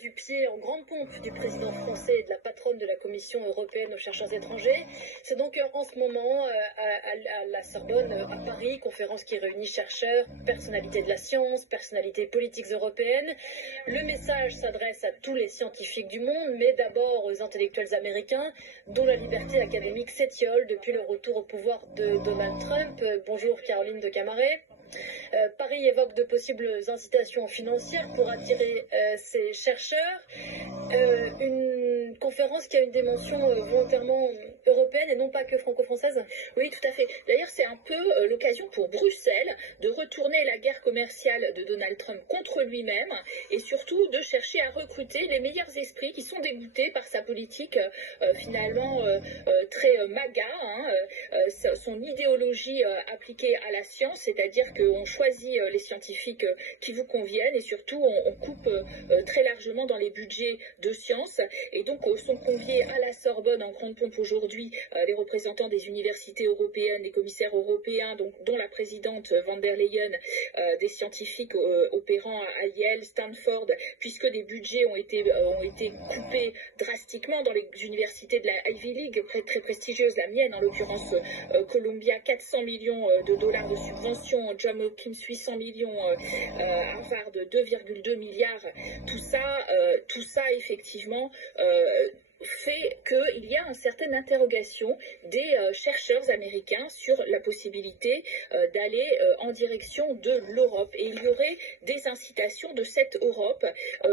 du pied en grande pompe du président français et de la patronne de la Commission européenne aux chercheurs étrangers. C'est donc en ce moment à la Sorbonne, à Paris, conférence qui réunit chercheurs, personnalités de la science, personnalités politiques européennes. Le message s'adresse à tous les scientifiques du monde, mais d'abord aux intellectuels américains, dont la liberté académique s'étiole depuis le retour au pouvoir de Donald Trump. Bonjour Caroline de Camaret. Paris évoque de possibles incitations financières pour attirer ses chercheurs. Une conférence qui a une dimension volontairement européenne et non pas que franco-française. Oui, tout à fait. D'ailleurs, c'est un peu l'occasion pour Bruxelles de retourner la guerre commerciale de Donald Trump contre lui-même et surtout de chercher à recruter les meilleurs esprits qui sont dégoûtés par sa politique finalement très MAGA, son idéologie appliquée à la science, c'est-à-dire qu'on choisit les scientifiques qui vous conviennent et surtout on coupe très largement dans les budgets de sciences. Et donc sont conviés à la Sorbonne en grande pompe aujourd'hui les représentants des universités européennes, les commissaires européens, dont la présidente van der Leyen, des scientifiques opérant à Yale, Stanford, puisque des budgets ont été coupés drastiquement dans les universités de la Ivy League, très prestigieuses, la mienne en l'occurrence, Columbia, 400 millions de dollars de subventions, Johns Hopkins 800 millions, Harvard 2,2 milliards, tout ça effectivement fait qu'il y a une certaine interrogation des chercheurs américains sur la possibilité d'aller en direction de l'Europe. Et il y aurait des incitations de cette Europe,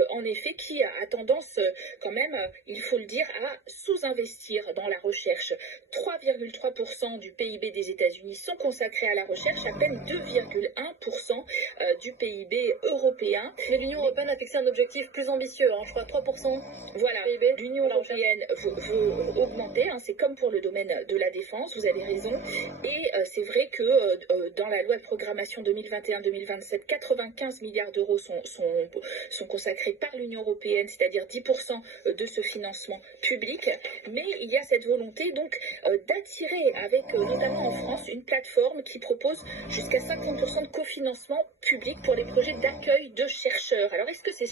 en effet, qui a tendance quand même, il faut le dire, à sous-investir dans la recherche. 3,3% du PIB des États-Unis sont consacrés à la recherche, à peine 2,1% du PIB européen. Mais l'Union européenne a fixé un objectif plus ambitieux, je crois 3%. Voilà, PIB. l'Union européenne veut augmenter, c'est comme pour le domaine de la défense, vous avez raison, et c'est vrai que dans la loi de programmation 2021-2027, 95 milliards d'euros sont consacrés par l'Union européenne, c'est-à-dire 10% de ce financement public, mais il y a cette volonté donc d'attirer avec notamment en France une plateforme qui propose jusqu'à 50% de cofinancement public pour les projets d'accueil de chercheurs. Alors est-ce que ces